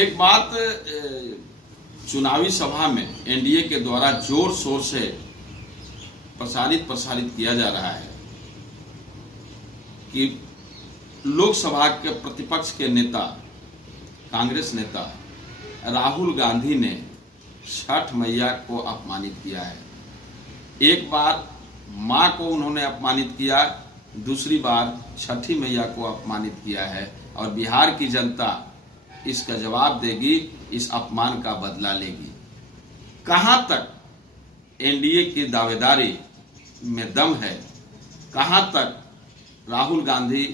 एक बात चुनावी सभा में एनडीए के द्वारा जोर शोर से प्रसारित किया जा रहा है कि लोकसभा के प्रतिपक्ष के नेता, कांग्रेस नेता राहुल गांधी ने छठ मैया को अपमानित किया है। एक बार मां को उन्होंने अपमानित किया, दूसरी बार छठी मैया को अपमानित किया है और बिहार की जनता इसका जवाब देगी, इस अपमान का बदला लेगी। कहां तक एनडीए की दावेदारी में दम है, कहां तक राहुल गांधी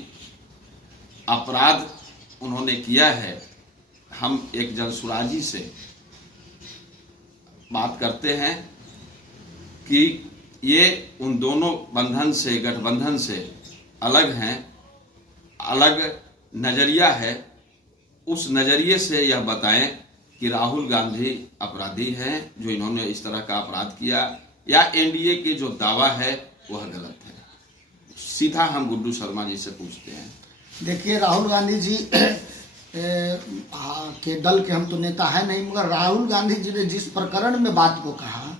अपराध उन्होंने किया है, हम एक जनसुराजी से बात करते हैं कि ये उन दोनों बंधन से, गठबंधन से अलग हैं, अलग नजरिया है। उस नजरिए से यह बताएं कि राहुल गांधी अपराधी हैं जो इन्होंने इस तरह का अपराध किया, या एनडीए के जो दावा है वह गलत है। सीधा हम गुड्डू शर्मा जी से पूछते हैं। देखिए, राहुल गांधी जी के दल के हम तो नेता है नहीं, मगर राहुल गांधी जी ने जिस प्रकरण में बात को कहा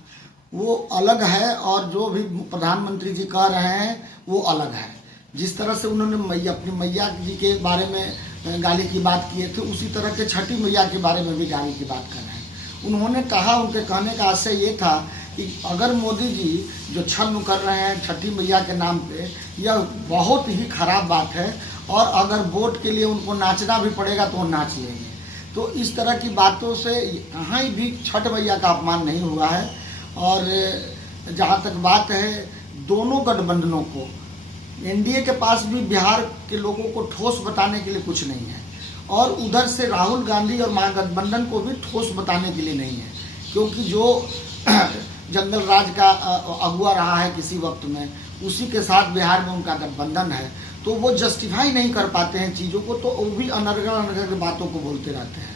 वो अलग है और जो भी प्रधानमंत्री जी कह रहे हैं वो अलग है। जिस तरह से उन्होंने अपनी मैया जी के बारे में गाली की बात किए थे, उसी तरह के छठी मैया के बारे में भी गाली की बात कर रहे हैं। उन्होंने कहा, उनके कहने का आशय ये था कि अगर मोदी जी जो छद्म कर रहे हैं छठी मैया के नाम पे, यह बहुत ही खराब बात है और अगर वोट के लिए उनको नाचना भी पड़ेगा तो वो नाच लेंगे। तो इस तरह की बातों से कहीं भी छठ मैया का अपमान नहीं हुआ है। और जहाँ तक बात है दोनों गठबंधनों को, एनडीए के पास भी बिहार के लोगों को ठोस बताने के लिए कुछ नहीं है और उधर से राहुल गांधी और महागठबंधन को भी ठोस बताने के लिए नहीं है, क्योंकि जो जंगल राज का अगुआ रहा है किसी वक्त में, उसी के साथ बिहार में उनका गठबंधन है, तो वो जस्टिफाई नहीं कर पाते हैं चीज़ों को, तो वो भी अनर्गल बातों को बोलते रहते हैं।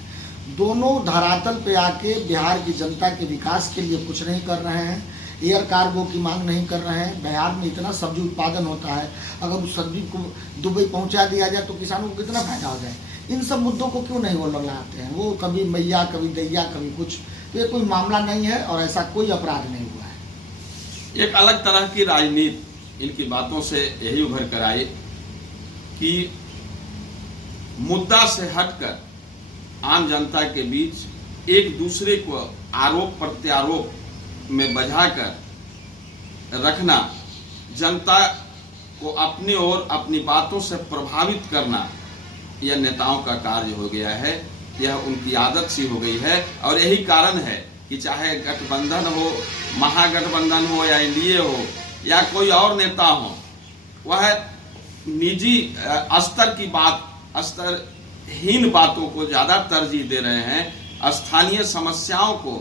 दोनों धरातल पे आके बिहार की जनता के विकास के लिए कुछ नहीं कर रहे हैं, एयर कार्गो की मांग नहीं कर रहे हैं। बिहार में इतना सब्जी उत्पादन होता है, अगर उस सब्जी को दुबई पहुंचा दिया जाए तो किसानों को कितना फायदा हो जाए। इन सब मुद्दों को क्यों नहीं वो लोग लाते हैं? वो कभी मैया, कभी दैया, कभी कुछ। तो ये कोई मामला नहीं है और ऐसा कोई अपराध नहीं हुआ है। एक अलग तरह की राजनीति इनकी बातों से यही उभर कर आई कि मुद्दा से हटकर आम जनता के बीच एक दूसरे को आरोप प्रत्यारोप में बझाकर रखना, जनता को अपनी ओर अपनी बातों से प्रभावित करना, यह नेताओं का कार्य हो गया है। यह उनकी आदत सी हो गई है और यही कारण है कि चाहे गठबंधन हो, महागठबंधन हो या एनडीए हो या कोई और नेता हो, वह निजी स्तर की बात, स्तरहीन बातों को ज्यादा तरजीह दे रहे हैं। स्थानीय समस्याओं को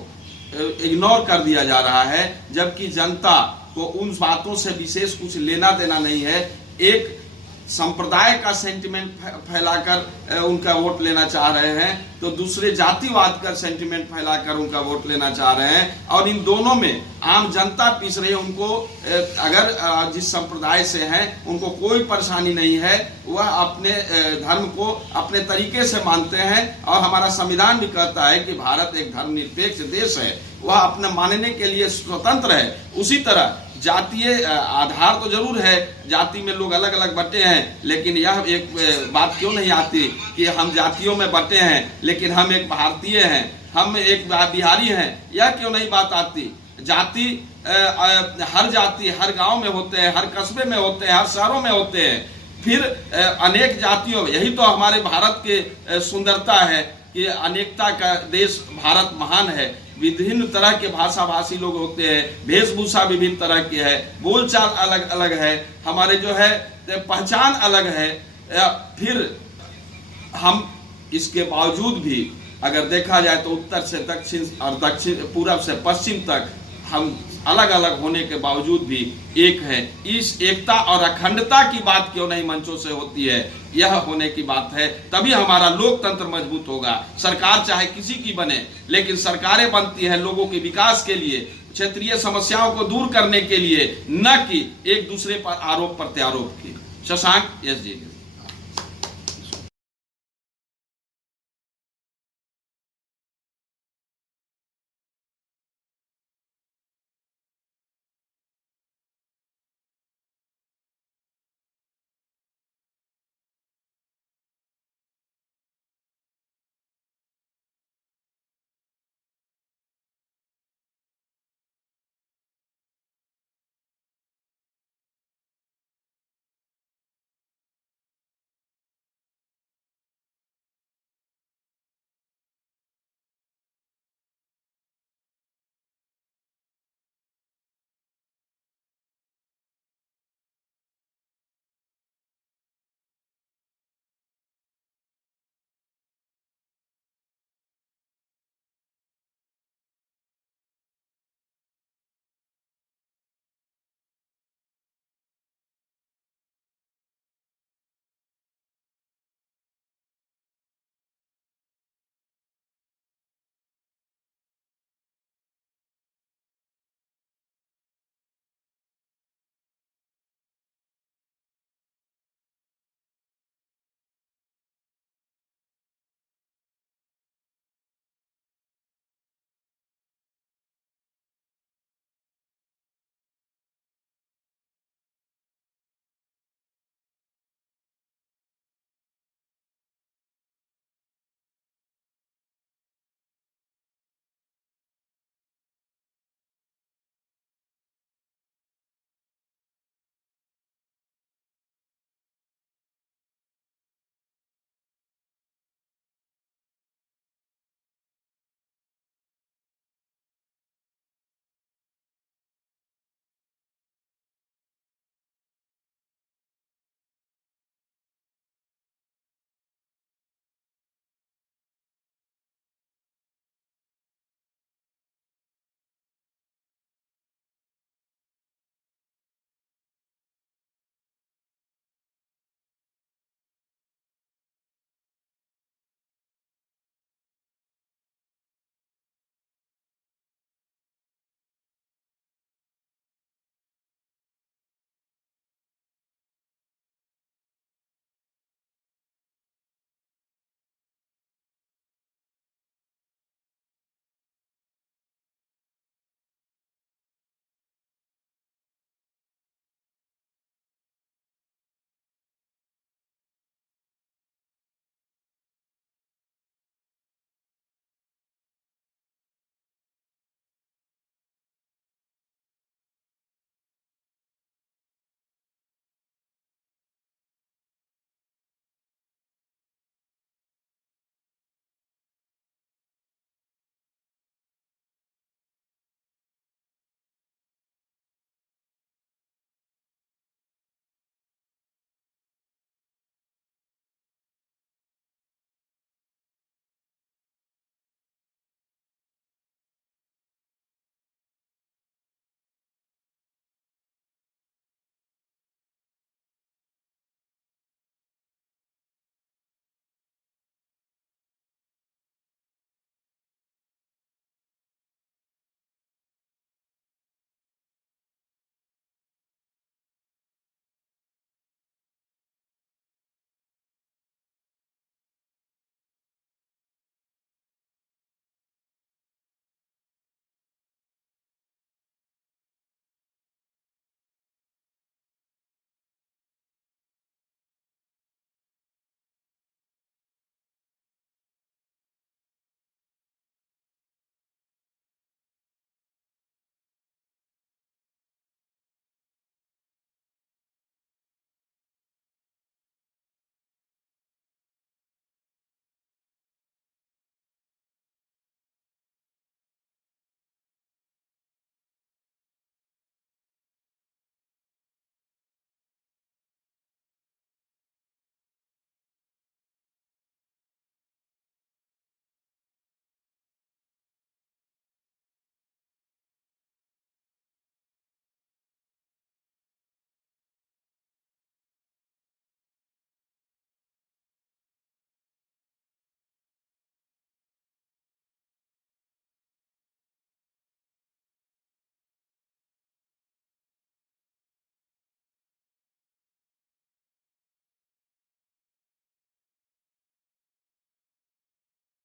इग्नोर कर दिया जा रहा है, जबकि जनता को उन बातों से विशेष कुछ लेना देना नहीं है। एक संप्रदाय का सेंटिमेंट फैलाकर उनका वोट लेना चाह रहे हैं, तो दूसरे जातिवाद का सेंटिमेंट फैलाकर उनका वोट लेना चाह रहे हैं और इन दोनों में आम जनता पीस रही है। उनको अगर जिस संप्रदाय से हैं उनको कोई परेशानी नहीं है, वह अपने धर्म को अपने तरीके से मानते हैं और हमारा संविधान भी कहता है कि भारत एक धर्मनिरपेक्ष देश है, वह अपने मानने के लिए स्वतंत्र है। उसी तरह जातीय आधार तो जरूर है, जाति में लोग अलग अलग बटे हैं, लेकिन यह एक बात क्यों नहीं आती कि हम जातियों में बटे हैं लेकिन हम एक भारतीय हैं, हम एक बिहारी हैं? यह क्यों नहीं बात आती? जाति हर जाति हर गांव में होते हैं, हर कस्बे में होते हैं, हर शहरों में होते हैं। फिर अनेक जातियों में, यही तो हमारे भारत के सुंदरता है कि अनेकता का देश भारत महान है। विभिन्न तरह के भाषा भाषी लोग होते हैं, वेशभूषा विभिन्न तरह की है, बोलचाल अलग अलग है, हमारे जो है पहचान अलग है। फिर हम इसके बावजूद भी अगर देखा जाए तो उत्तर से दक्षिण और दक्षिण पूरब से पश्चिम तक हम अलग अलग होने के बावजूद भी एक है। इस एकता और अखंडता की बात क्यों नहीं मंचों से होती है? यह होने की बात है, तभी हमारा लोकतंत्र मजबूत होगा। सरकार चाहे किसी की बने, लेकिन सरकारें बनती हैं लोगों के विकास के लिए, क्षेत्रीय समस्याओं को दूर करने के लिए, न कि एक दूसरे पर आरोप प्रत्यारोप की। शशांक, एसजी।